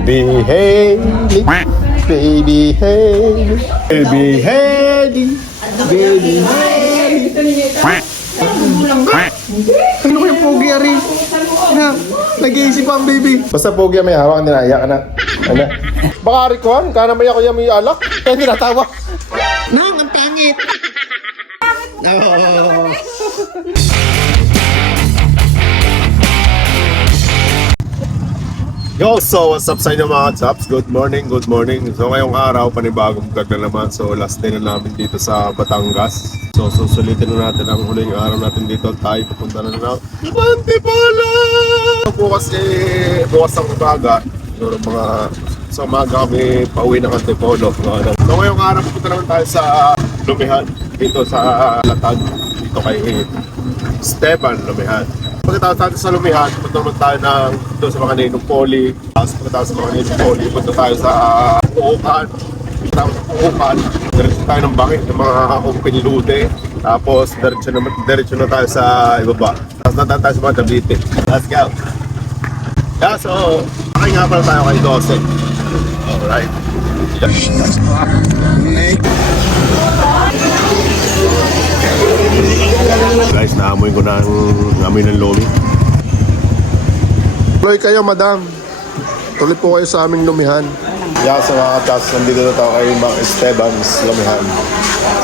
Baby Haley, Baby Haley, Baby Haley, Baby Haley. Ano ko yung pogi, Ari? Na, nag-iisip pa ang baby. Basta pogi, may hawak, nilaya ka na. Ano? Baka Ari ko, kana may ako yung may alak. Kaya tinatawa. Nang, ang pangit. No. Yo, so what's up sa inyo mga chaps? Good morning, good morning. So ngayong araw, panibagong vlog na naman. So last day na namin dito sa Batangas. So susulitin na natin ang huling araw natin dito. Tayo pupunta na ng Antipolo! Bukas ang umaga. So mga sa umaga kami pauwi ng Antipolo. So ngayong araw, pupunta naman tayo sa Lumihan. Dito sa Latag. Dito kay Esteban Lumihan. Pagkatapos natin sa Lumihan, punta naman tayo doon sa mga Ninong Poli. Tapos pagkatapos sa mga Ninong Poli, punta tayo sa Uukan. Tapos sa Uukan, diretso tayo ng bangit ng mga Pinlude. Tapos diretso na tayo sa ibaba. Tapos natin tayo sa mga Cavite. Let's go! Yeah, so, pakay nga pala tayo kay Dose. Alright. Guys, naamoy ko na ang amoy ng lomi. Tuloy kayo, madam. Tuloy po kayo sa aming lumihan. Yeah, sa mga katas, nandito na tayo kay Mang Esteban's lumihan.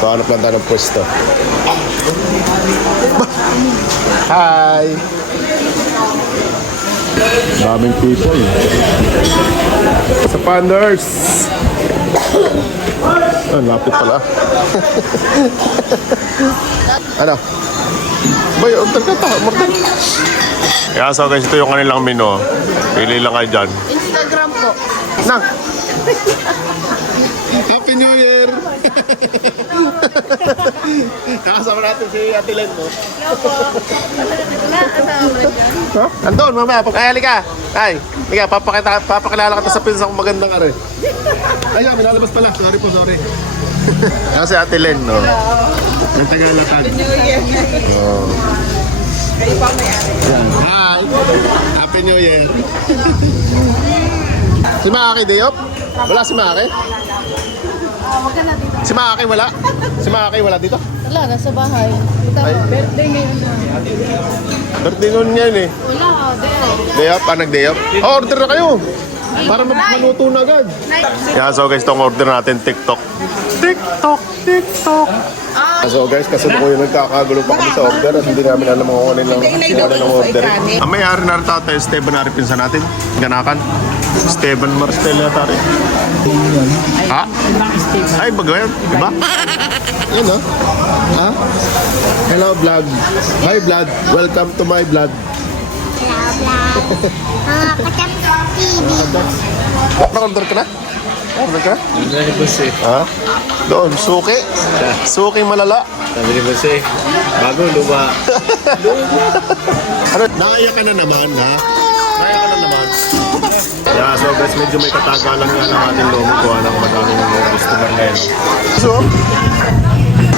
So, hanap lang tayo ng pwesto. Hi! Daming people. Sa Panders! Ah, lapit pala. Ano? Boy, order ka ta. Order. Kaya so guys, ito yung kanilang menu. Pili lang kayo dyan. Instagram po. Nang! Happy New Year! Nakasama natin si Ate Len, no? Hello po. Asama mo na dyan? Huh? Andun, mamaya. Ay, halika. Ay, halika. Papakilala ka sa pinsan kong magandang are. Ay, minalabas pala. Sorry po, sorry. Kasi Ate Len, no? Ng Tagalatag. New Year. Oh. Kayo pa may ari. Hi! Happy New Year! Si Maki Diop? Wala si Maki? Wag ka na dito. Si Maki wala? Si Maki wala dito? Wala, nasa bahay. Ito, Ay. birthday ngayon. Birthday nun yan eh. Wala, day Day up? Day up? Oh, order na kayo! Para maluto na agad. Yeah, so guys, itong order natin, TikTok. TikTok! So guys, kasi ko yung nagkakagulo pa kami sa order at hindi namin alam kung ano ng order. Ang may-ari na rin tatay, Esteban na rin pinsan natin. Ganakan. Esteban Marcel na tayo. Ha? Ay, bago yan. Diba? Yun o. Ha? Hello vlog. Hi vlog. Welcome to my vlog. Order ka na? Order ka na? Ano ni Boss eh? Ha? Doon, suki. Suki malala. Sabi ni Boss eh, bago luma. Ano? Naiyak ka na naman, ha? Naiyak ka na naman. Yeah, so guys, medyo may katagalan nga ng ating lomo ko ng madaming customer ngayon. So,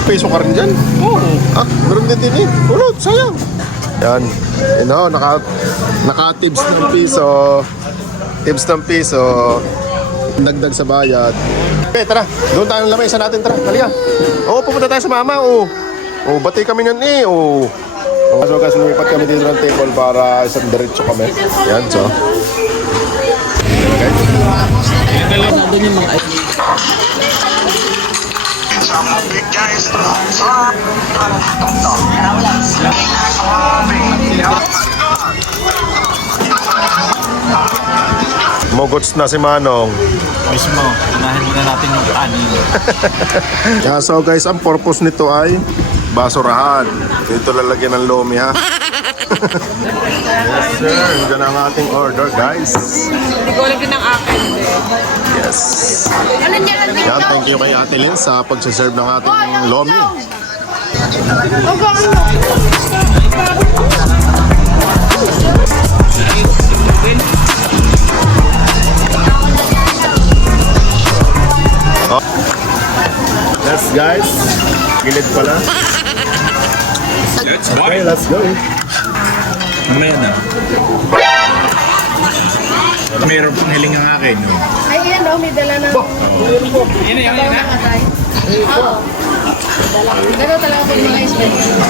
peso ka rin dyan? Oo. Ah, meron din eh. Ulot, sayang. Yan. You know, naka-tips ng piso. Tips ng piso. Dagdag sa bayad. Okay, tara. Doon tayo ng lamesa natin, tara. Halika. Oo, pupunta tayo sa mama, oo. Oo, bati kami niyan eh, oo. So guys, lumipat kami dito ng table para isang diretso kami. Yan, so. Okay. Mugots na si Manong. Mismo, unahin muna natin yung kanin. Yeah, so guys, ang purpose nito ay basurahan. Dito lalagyan ng lomi, ha? Yes, sir. Yan ang ating order, guys. Hindi ko ulit ng akin. Yes. Ano niya lang dito? Yan, thank you kay Ate Lynn sa pag-serve ng ating lomi. Oh. Yes, guys. Gilid pala. Okay, let's go. Mamaya na. Mayroon pang hiling ang akin. Ay, yan o, may dala na. Yan na. Oo. Pero talaga po mga special.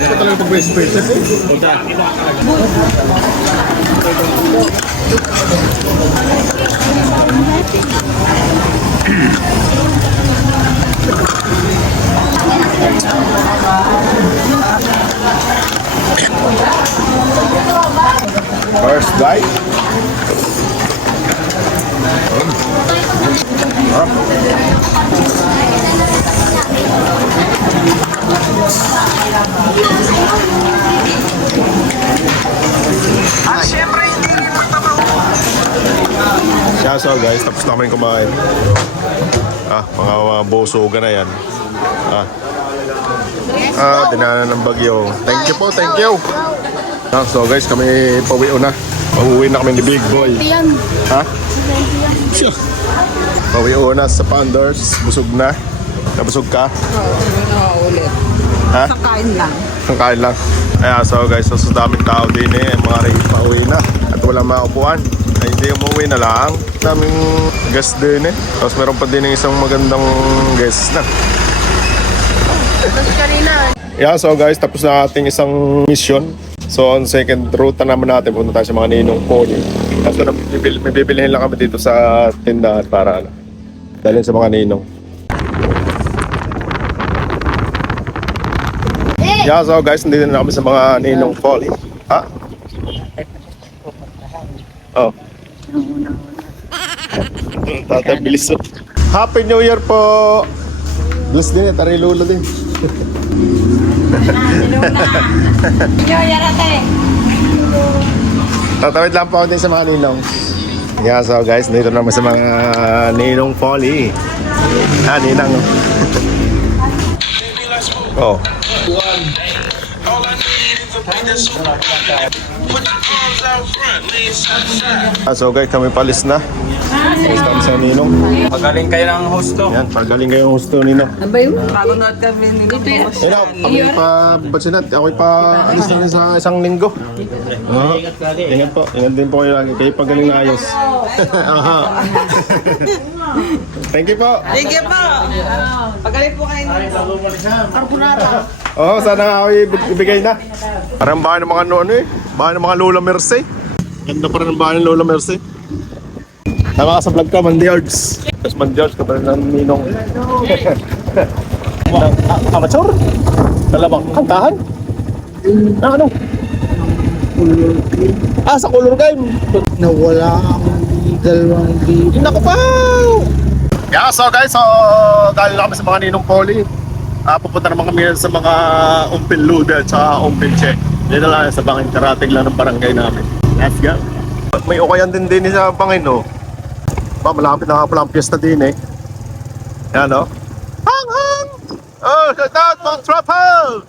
Ito talaga pag-special eh. Punta. First bite. Yeah, so guys, tapos namin kumain. Mga bosoga na yan. Dinanan ng bagyo. Thank you po, thank you. So guys, kami pauwi na. Pauwi na kami ni Big Boy. Yan. Ha? Pauwi na sa Panders. Busog na. Nabusog ka? Ulit. Ha? Kain lang. Ang kain lang. So guys, so daming tao din eh. Mga rin pauwi na. At wala makaupuan. Ay, hindi umuwi na lang. Daming guest din eh. Tapos meron pa din isang magandang guest na. Tapos kanina. So guys, tapos na ating isang mission. So on second route na naman natin, punta tayo sa mga ninong pony. Tapos may bibilihin lang kami dito sa tindahan para dalhin sa mga ninong. So guys, nandito na kami sa mga ninong pony. Ha? Oh. Tatay, bilis. Happy New Year po! Bless din eh, taray lolo din. Tatawid lang po ako din sa mga ninong. So guys, dito naman sa mga ninong poly. Ninang. Oh. So guys, kami palis na. Palis kami sa ninong. Pagaling kayo ng hosto. Yan, pagaling kayo ng gusto ninong. Ano ba yun? Bago na kami nito. Kami pa batsinat. Ako'y pa alis na rin sa isang linggo. Ingat po. Ingat din po kayo lagi. Kayo pagaling na ayos. Thank you po. Thank you po. Pagaling po kayo nito. Carbonara. Sana ako'y ibigay na. Parang bahay ng mga ano eh. Bahay ng mga Lola Mercy. Ganda pa rin ang bahay ng Lola Mercy. Tama ka sa vlog ka, Man George. Tapos Man George, ka pa rin ng ninong. Amateur? Talabang kantahan? Ano? Sa color game. Nawala ang dalawang bibig. Naku pa! So guys, dahil na kami sa mga ninong poli. Pupunta naman kami sa mga umpil lude at sa umpil check. Dito lang sa bangin, karating lang ng barangay namin. Let's go! May ukayan din sa bangin, no? Malapit na nga pala ang piyesta din eh. Yan, no? Hang! Hang! Shout out mga trouble!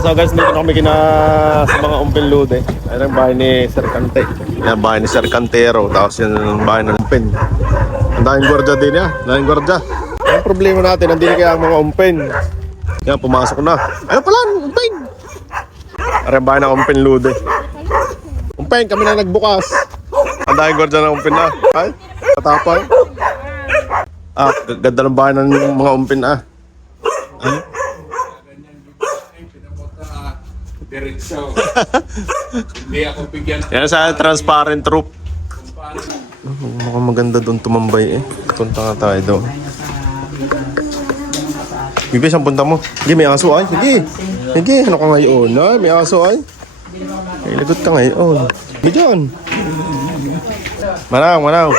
So guys, dito na kami sa mga umpil lude. Ayan ang bahay ni Sir Cante. Yan ang bahay ni Sir Cantero. Tapos yan ang bahay ng umpin. Ang daming gwardiya din yan. Daming gwardiya. Ang problema natin, nandito kaya ang mga umpin. Yan, pumasok na. Ayun pala, umpin! Ayan bahay ng umpin lude. Umpin, kami na nagbukas. Ang daming gwardiya ng umpin na. Ay, katapay. Ganda ng bahay ng mga umpin Ay. Yan sa transparent roof. Mukhang maganda doon tumambay eh. Punta nga tayo doon. Bibi, saan punta mo? Sige, may aso ay. Sige, ano ka ngayon? May aso ay. May lagot ka ngayon. Sige dyan. Manaw.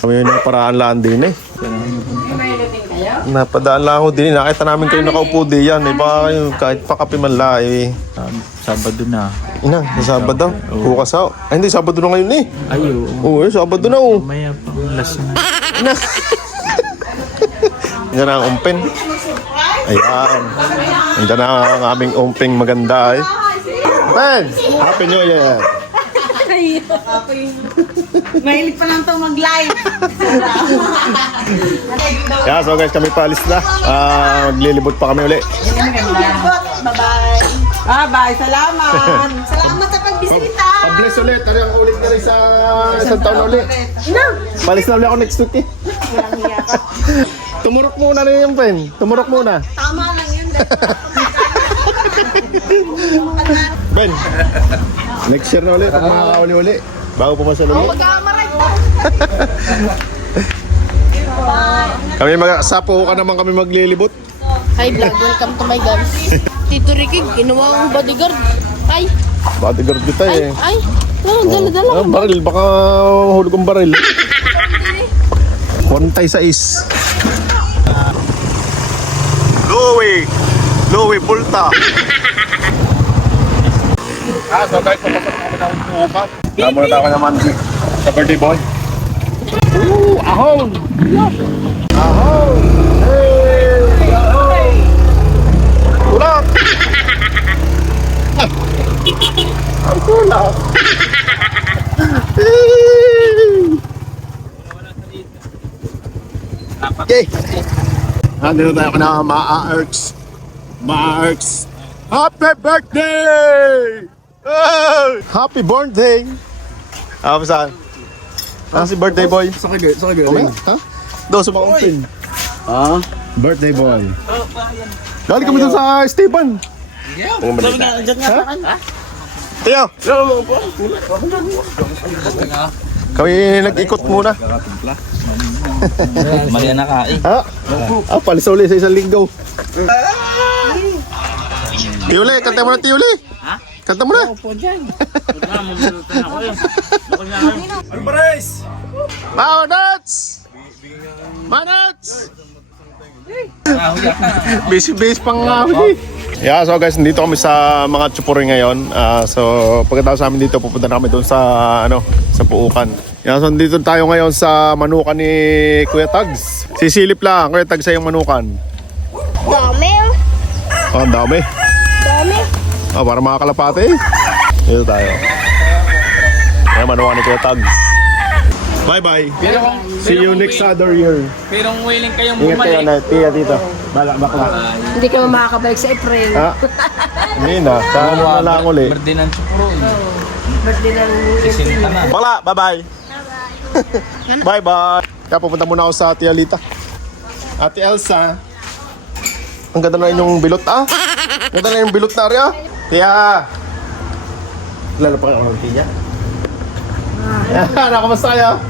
Kami yung naparaan lang din eh. Napadaan lang ako din. Nakita namin kayo nakaupo din yan. Baka kayo kahit pakapi man lang eh. Sabado na. Sa Sabado? Bukas ako. Ay hindi, Sabado na ngayon eh. Ayo. Oo, Sabado na oh. Maya pang last na. Yan ang umpin. Ayan. Yan ang aming umping maganda eh. Ben! Happy New Year! Mahilig pa lang ito mag-live. So guys, kami paalis na. Maglilibot pa kami uli. Bye-bye. Bye-bye. Salamat. Salamat sa pagbisita. God bless ulit. Ano yung ulit na rin sa isang taon na ulit. Palis na ulit ako next week eh. Tumurok muna rin yung pen. Tumurok muna. Tama lang yun. Ben, next year na ulit. Pag makakauli-uli. Bago pumasal ulit. Magkamaray. Kami sa Puukan naman kami maglilibot. Hi vlog, welcome to my guys. Tito Ricky, ginawa akong bodyguard. Ay, Bodyguard kita eh. dala-dala. Baril, baka hulog ang baril. Kontay sa is. Louie, Bulta. So guys, papasok kami ng Puukan. Tama na ako naman sa birthday boy. Ahon! Ahon! Hey! Ahon! Tulak! Ang tulak! Okay. Nandito tayo na Ma-Arts. Happy birthday! Hey! Happy birthday! Apa saan? Si birthday boy. Sa kagay. Kumay? Ha? Do, sumakumpin. Ah? Birthday boy. Galing kami doon sa Esteban. Ha? Tiyo! Kami nag-ikot muna. Mali na ka eh. Ha? Palisuli sa isang linggo. Tiuli, kanta mo na Tiuli. Ha? Kanta mo na. Ano ba Rice? Manats! Busy pang ngawi. Yeah, so guys, nandito kami sa mga Chupuri ngayon. So pagkatapos namin dito, pupunta na kami doon sa sa Puukan. Yeah, so nandito tayo ngayon sa manukan ni Kuya Tags. Sisilip lang, Kuya Tags sa yung manukan. Dami. Oh, ang dami. Para mga kalapate. Dito tayo. Ayan, manukan ni Kuya Tags. Bye-bye. See you next other year. Pero willing kayong Ingat kayo na, tiya dito. Bakla. Hindi ka makakabalik sa April. Ha? Hindi na. Saan na lang uli? Birthday ng Chupuro. Birthday ng Sisinta na. Bakla, bye-bye. Bye-bye. Kaya pupunta muna ako sa Tia Lita. Ate Elsa. Ang ganda na inyong bilot, ah. Ang ganda na yung bilot na, Ria. Tia. Lalo pa kayo ng Tia. Ano, kamusta kayo?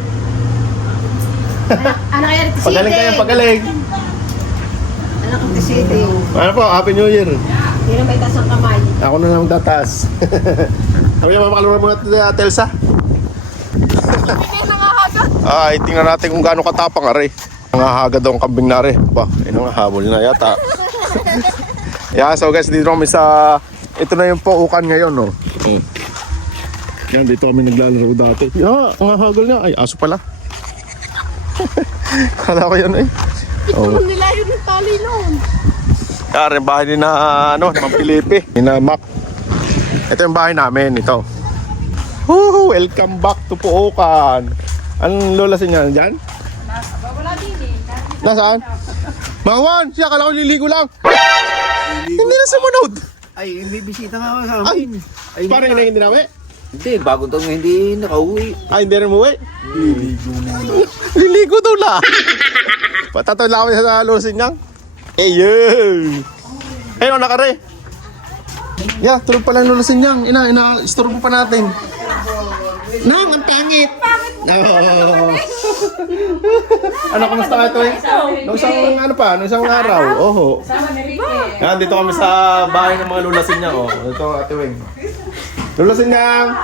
Ano kaya rin Pagaling kayo, pagaling. Ano kang City? Ano po, Happy New Year. Hindi na may taas ang kamay. Ako na lang tataas. Kami yung mapakalunan muna ito, Ate Elsa. Ay, tingnan natin kung gaano katapang, are. Nangahaga daw ang kambing na, are. Ba, nangahabol na yata. Yeah, so guys, dito kami sa... Ito na yung Puukan ngayon, no? Yan, dito kami naglalaro dati. Yeah, nangahagal niya. Ay, aso pala. Kala ko yan, eh. Ito nila yun yung tali noon. Kaya bahay ni na, naman Pilipi. Ni na Mac. Ito yung bahay namin, ito. Welcome back to Puukan. Anong lolasin niya? Diyan? Wala din eh. Nasaan? Mawan! Siya, kala ko liligo lang. Hindi na sumunod. Ay, may bisita nga ako sa Ay, amin. parang hindi namin. Hindi, bago taong hindi nakauwi. Ay, hindi rin umuwi. Liligo daw lang. Patatoy lang kami sa lolasin niya. Ayun! Ayun, nakare. Yeah, tulog pala yung lolasin niya. Istorbo pa natin. Nang, ang pangit! Oh. Ano, kamusta ka ito eh? Nung isang araw. Oho. Yan, dito kami sa bahay ng mga lulasin niya. Oh. Ito, Ate Weng. Lulasin niya!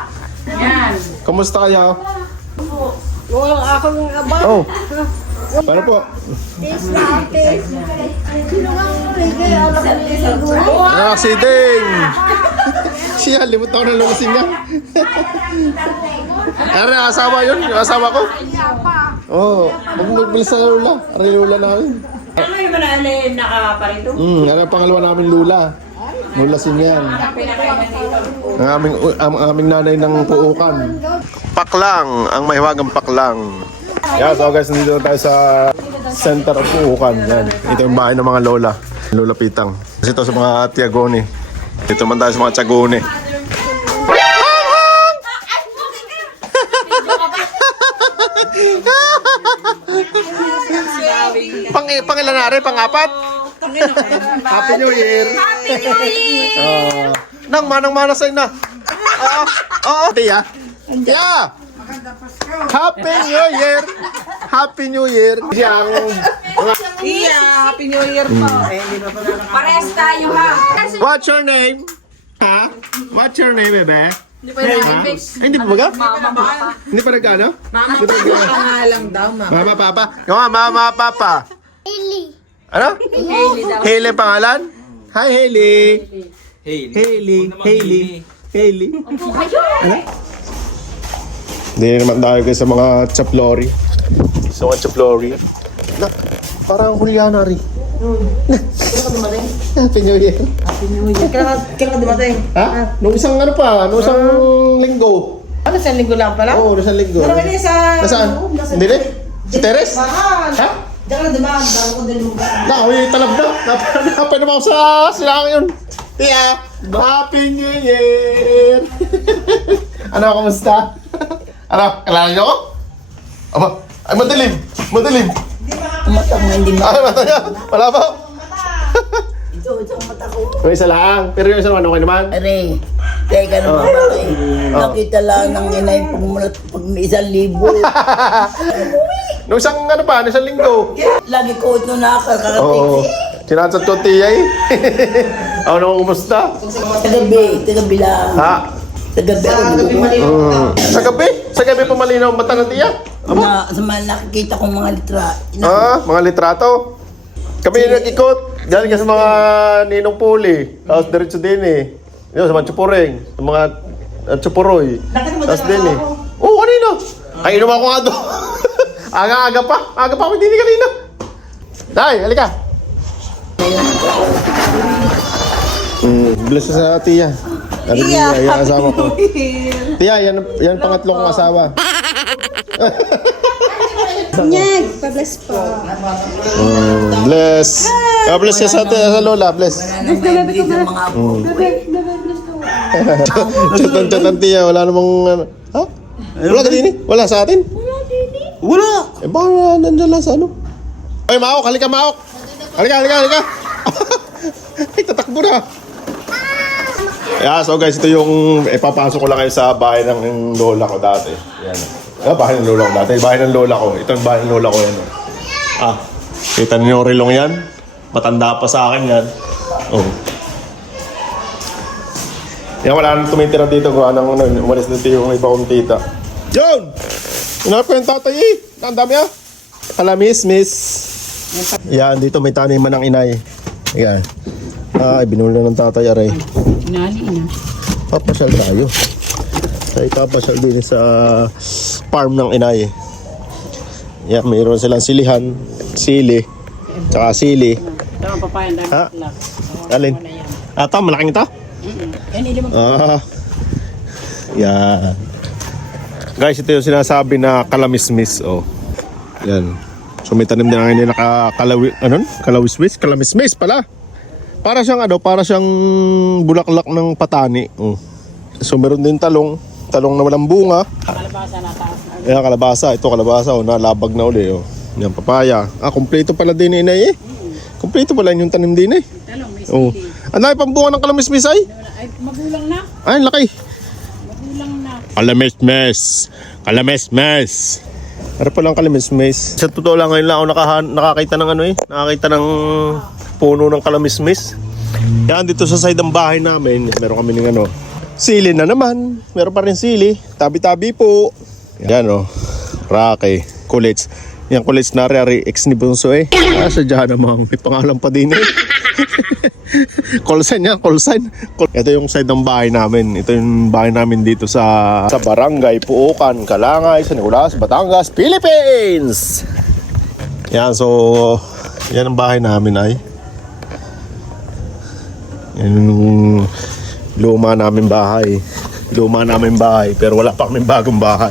Yan. Kamusta kayo? Walang akong aba. Oh. Paano po? Ano, siding! Siya, limot ako ng lulasin niya. Ano, asawa yun? Yung asawa ko? Oo. Magbilis sa lula. Aray lula namin. Ano yung manalin nakaparito? Ano ang pangalawa namin lula? Lulasin yan. Ang aming nanay ng Puukan. Paklang, ang mahiwagang paklang. Yeah, so guys, nandito tayo sa center of Puukan. Yan. Ito yung bahay ng mga lola. Lola Pitang. Kasi ito sa mga Tiagone. Dito man tayo sa mga Tiagone. Pangilan na rin, pang-apat? Happy New Year! Happy New Year! Nang manang-mana sa'yo na. Oo, Tia. Tia! Happy New Year! Happy New Year! Siya ang... Iya, Happy New Year po. Parehas tayo ha. What's your name? Ha? What's your name, bebe? Hindi pa na Hindi pa baga? Mama, papa. Hindi pa nag-ano? Mama, pangalang daw, mama. Mama, papa. Yung mama, papa. Hailey. Ano? Hailey daw. Hailey pangalan? Hi, Hailey. Hailey. Ano? Hindi naman tayo kayo sa mga chaplori. Sa mga chaplori. Na, parang Juliana rin. Happy New Year. Kailan ka dumating? Ha? Nung isang ano pa? Nung isang linggo. Ano, sa linggo lang pala? Oo, nung isang linggo. Pero kaya sa... Nasaan? Hindi rin? Si Teres? Mahal. Ha? Diyan ka dumaan, bago ko din mo ba? Uy, talab na. Napay naman ako sa sila yun. Tia, Happy New Year! Ano, kamusta? Ano, kailangan niyo ako? Aba, ay madilim. Madilim. Mata mo, hindi mo. Ay, mata niya. Wala pa. Ito ang mata ko. May isa lang. Pero yung isa naman, okay naman. Are, teka naman bakit? Nakita lang ng inay pag may 1,000. Nung isang ano pa, nung isang linggo. Lagi ko ito nakakarating. Oo. Sinatsat ko tiya eh. Ako naman kumusta? Tagabi lang. Ha? Tagabi ako. Sa gabi pa malinaw ang mata ng tiya? Sa mga nakikita kong mga litra. Mga litrato. Kami yung nag-ikot. Galing ka sa mga ninong puli. Tapos diretso din eh. Yun, sa mga tsupureng. Sa mga tsupuroy. Tapos din eh. Oo, kanina. Ay, inom ako nga doon. Aga-aga pa. Aga pa ako hindi kanina. Day, halika. Bless sa tiya. Tiya, yan asawa ko. Tiya, yan pangatlo kong asawa. Nyag, pa-bless po. Bless. Bless siya sa lola, bless. Hindi sa mga apo. Chatan tiya, wala namang ano. Ha? Wala ka din eh? Wala sa atin? Wala. Eh baka nandiyan lang sa ano. Ay, Maok, halika Maok. Halika. Ay, tatakbo na. Yeah, so guys, ito yung ipapasok ko lang kayo sa bahay ng lola ko dati. Yan. Bahay ng lola ko dati. Bahay ng lola ko. Ito yung bahay ng lola ko yan. Kita niyo yung rilong yan? Matanda pa sa akin yan. Oh. Yan, wala nang tumitira dito kung anong umalis dito yung iba kong tita. Yun! Hinap ko yung tatay eh. Ang dami ah. Kalamis, miss. Yan, dito may taniman ng inay. Yan. Ay, binulo ng tatay aray. Papasyal tayo. Tayo papasyal din sa farm ng inay. Yan, mayroon silang silihan, sili, tsaka sili. Ha? Alin? Ito, malaking ito? Yan. Guys, ito yung sinasabi na kalamismis. Oh. Yan. So may tanim din ang hindi kalamismis pala. Para siyang para siyang bulaklak ng patani. Oh. So meron din talong na walang bunga. Kalabasa na taas. Ayan, kalabasa. Ito kalabasa, nalabag na uli. Oh. Yan, papaya. Kompleto pala din inay eh. Kompleto pala yung tanim din eh. Talong, may sili. Oh. Ano ay pambunga ng kalamismis ay? Ay, magulang na. Ay, laki. Magulang na. Kalamismis. Ano palang kalamismis? Sa totoo lang ngayon lang ako nakakita ng nakakita ng puno ng kalamismis. Yan, dito sa side ng bahay namin, meron kami ng sili na naman. Meron pa rin sili. Tabi-tabi po. Yan Rocky, kulits. Yan kulits na rin, ex ni Bunso eh. Sadya namang may pangalan pa din eh. Call sign yan, call sign. Ito yung side ng bahay namin. Ito yung bahay namin dito sa Barangay Puukan, Kalangay, San Nicolas, Batangas, Philippines. Yan, so yan ang bahay namin ay. Yan yung luma namin bahay. Pero wala pa kaming bagong bahay.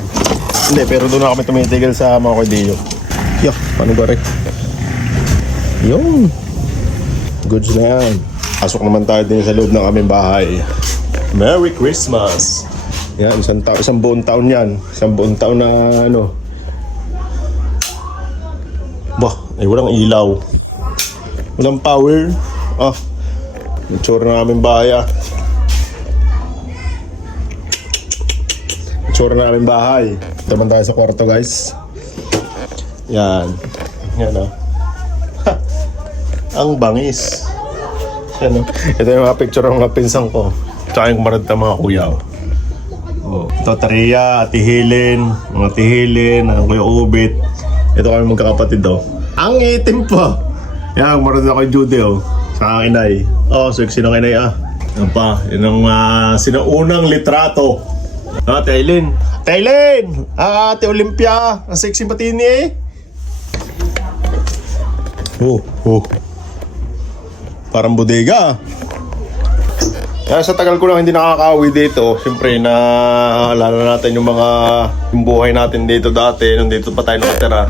Hindi, pero doon na kami tumitigil sa mga kaibiyo. Yo, paano ba rin? Yung goods na yan. Pasok naman tayo din sa loob ng aming bahay. Merry Christmas! Yan, isang buong taon yan. Isang buong taon na Bah, ay walang ilaw. Walang power. Ah, itsura na aming bahay ah. Itsura na aming bahay. Ito naman tayo sa kwarto guys. Yan. Yan ah. Ha, ang bangis. Yan ah. Ito yung mga picture ng mga pinsang ko. Tsaka yung kumarad ng mga kuya. Oh. Ito Taria, Ate Helen, mga Ate Helen, ang Kuya Ubit. Ito kami magkakapatid oh. Ang itim pa. Yan, kumarad ako kay Judy oh. Sa akin ay. Oh, sexy na kinay ah. Yan pa, yun ang sinaunang litrato. Ate Helen. Ate Helen! Ate Olympia. Ang sexy patini eh. Oh, oh. Parang bodega. Kaya sa tagal ko lang hindi nakaka-uwi dito, siyempre naalala natin yung buhay natin dito dati, nung dito pa tayo nakatira.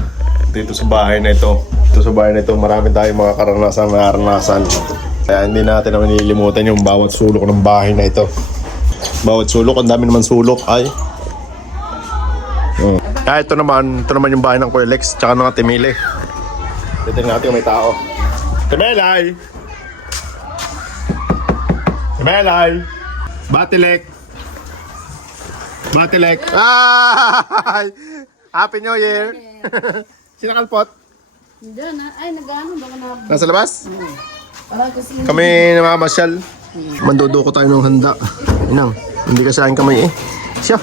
Dito sa bahay na ito. Dito sa bahay na ito, marami tayong mga karanasan. Kaya hindi natin naman nililimutan yung bawat sulok ng bahay na ito. Bawat sulok, ang dami naman sulok ay. Kaya ito naman yung bahay ng Kuya Lex, tsaka ng Ate Mile. Titignan natin kung may tao. Temelay! Temelay! Batilek! Batilek! Ay! Happy New Year! Sino kalpot? Diyan na. Ay, nag-ano. Baka na... Nasa labas? Parang kasi... Kami namamasyal. Manduduko tayo ng handa. Inang, hindi ka sahin kamay eh. Siya!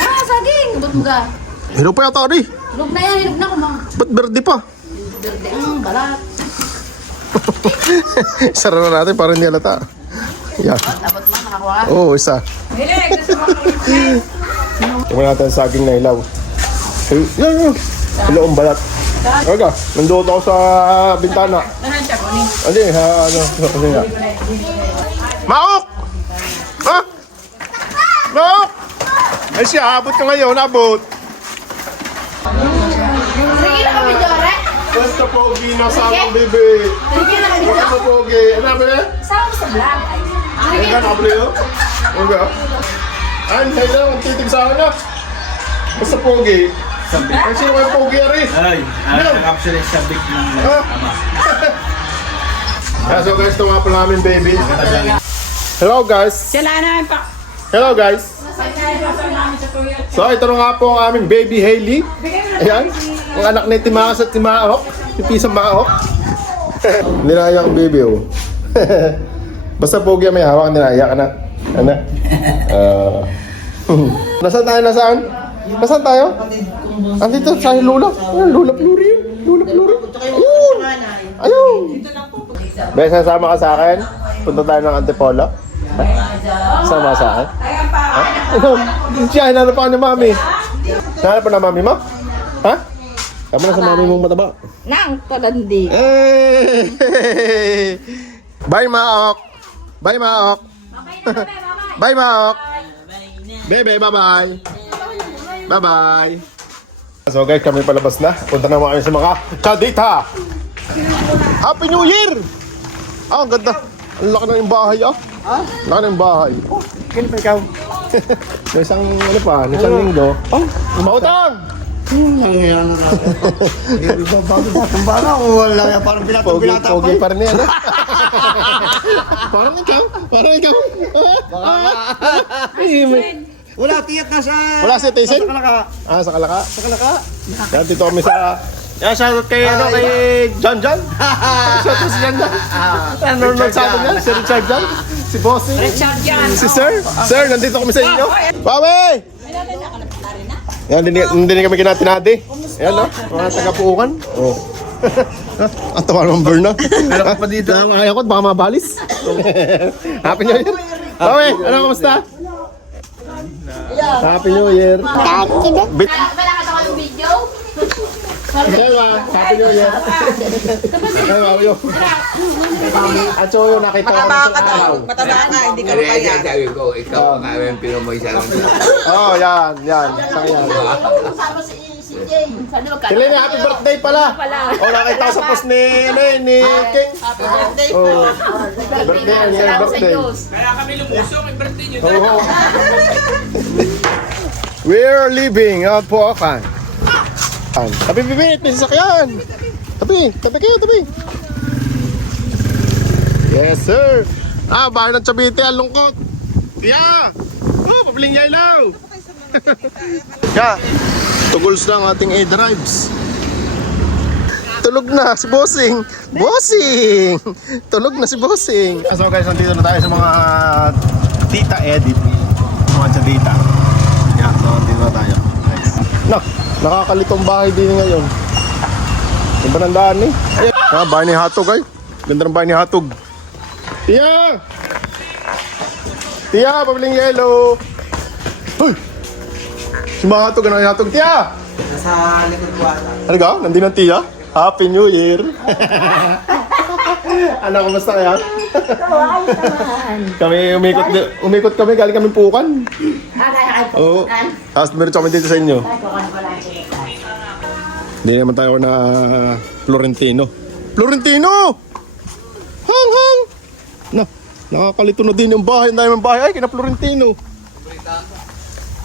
Ah, saging! Ba't mo ka? Hirap pa yata rin. Hirog na yan. Hirog na kumang. Ba't berde pa? Berde ang balat. Sara na natin para hindi halata. Yeah. Dapat man nakakuha. Oo, isa. Tingnan natin sa saging na ilaw. Yan. Ilaw ang balat. Aga, nandun ako sa bintana. Hindi, ano, sa kusina. Maok! Ha? Maok! Ay siya, abot ka ngayon, abot. Sige na kami, Dore. Basta pogi na sa akong bebe. Sige na kami, Basta pogi. Ano ba eh? Saan sa vlog? Ay ka, nakabali yun? Aga. Ay, hindi lang, ang titig sa akin na. Basta pogi. Ay, sino kayo pogi, Ari? Ay, actually sabik ng ama. Yeah, so guys, ito nga pala namin baby. Hello guys. Sila na pa. Hello guys. So ito na nga po ang aming baby Hailey. Ayan. Ang anak ni Timakas at Timaok. Si Pisang Maok. Nilaya ang baby oh. Basta pogi may hawak, nilaya ka na. Ano? Nasaan tayo? Nasaan tayo? Andito sa Lula. Ayan, Lula Pluri. Lula Pluri. Ayun. Ayun. May sasama ka sa akin? Punta tayo ng Antipolo? Ha? Sama sa akin? Ha? Ano? Siya, hinanap pa ni Mami. Hinanap pa na Mami mo? Ha? Kama na sa Mami mong mataba. Nang talandi. Hey! Bye, Maok! Bye, Maok! Bye, Maok! Bebe, bye-bye! Bye-bye! So guys, kami palabas na. Punta naman kami sa mga kadita! Happy New Year! Ah, ang ganda. Ang laki na yung bahay, ah. Ang laki na yung bahay. Oh, kailan pa ikaw? May isang, ano pa, may isang linggo. Oh, mautang! Nangyayari na natin. Hindi ba bago sa kumbana o wala yan? Parang pinatapay. Pogi pa rin yan, ah. Parang ikaw. Wala, tiyak na sa... Wala si Tyson? Sa kalaka. Ah, sa Kalaka. Sa kalaka. Yan, dito kami sa... Yan, shoutout kay, kay John John. Shoutout si John John. Nanonood sa atin yan, si Richard John. Si Bossy. Richard yan. Si Sir. Sir, nandito kami sa inyo. Bawi! Yan, hindi kami kinatinadi. Yan, no? Mga taga-puukan. Oh. Ang tawa naman burn na. Meron pa dito. Ayaw ko, baka mabalis. Happy New Year. Bawi, ano, kamusta? Happy New Year. Bit. Malakas ako ng video. Diba? Happy New Year. Diba? Yun. At so yun, nakita ko sa araw. Mataba ka, hindi ka kaya. Sabi ko, ikaw ang aming pinamoy sa akin. Oh, yan. Sa yan. Sama si Jay. Sana magkano? Sila na, happy birthday pala. Oh, nakita ko sa post ni King. Happy birthday. Oh, birthday. Salamat sa Diyos. Kaya kami lumusong, may birthday nyo. Oh. We're leaving Poakan. Sabi bibit, may sasakyan. Tabi, tabi kayo, tabi. Yes, sir. Bahay ng Cavite, ang lungkot. Yeah! Oh, pabiling yellow! Yeah, tuguls na ang ating A-drives. Tulog na si Bossing. Bossing! Tulog na si Bossing. So guys, nandito na tayo sa mga Tita Edith. Mga Chadita. Yeah, so nandito na tayo. Nice. Nakakalitong bahay din ngayon. Iba ng daan eh. Bahay ni Hatog ay. Ganda ng bahay ni Hatog. Tia! Tia, pabiling yellow! Hoy! Si mga Hatog, ano yung Hatog? Tia! Nasa likod ko ata. Ano ka? Nandito ng Tia? Happy New Year! Ano, kumusta kaya? Kami umikot kami, galing kami pukan. Oo. Tapos meron kami dito sa inyo. Hindi naman tayo na Florentino. Florentino! Hang! Nakakalito na din yung bahay. Ang dami ng bahay. Ay, kina Florentino.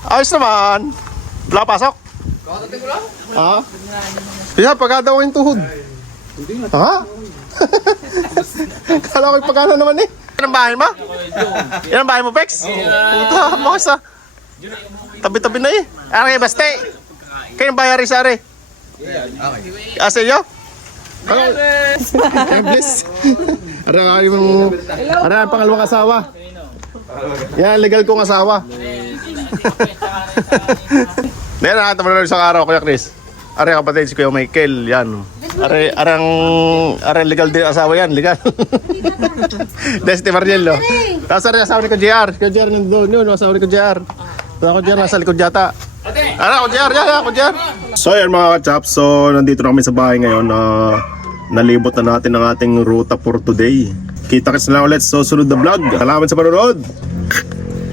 Ayos naman. Wala pasok? Ha? Kaya pagka daw yung tuhod. Ha? Kala ko yung pagkano naman eh. Yan ang bahay mo? Yan ang bahay mo, Pex? Puta, bakas ah. Tabi-tabi na eh. Ano kayo, baste? Kayo yung bayari sa are? Asa iyo? Hello. Bless. Ara ang pangalawang asawa. Yan, legal kong asawa. Ngayon nakita mo na isang araw, Kuya Chris. Are kapatid si Kuya Michael, yan. Are legal din asawa yan, legal. Desti Mariello. Tapos are asawa ni Kuya JR. Kuya JR nandun yun, asawa ni Kuya JR. Kuya JR nasa likod yata. Ano, Kuya JR. So yan mga kachaps, so nandito na kami sa bahay ngayon. Nalibot na natin ang ating ruta for today. Kita-kits na lang ulit sa susunod na vlog. Salamat sa panonood.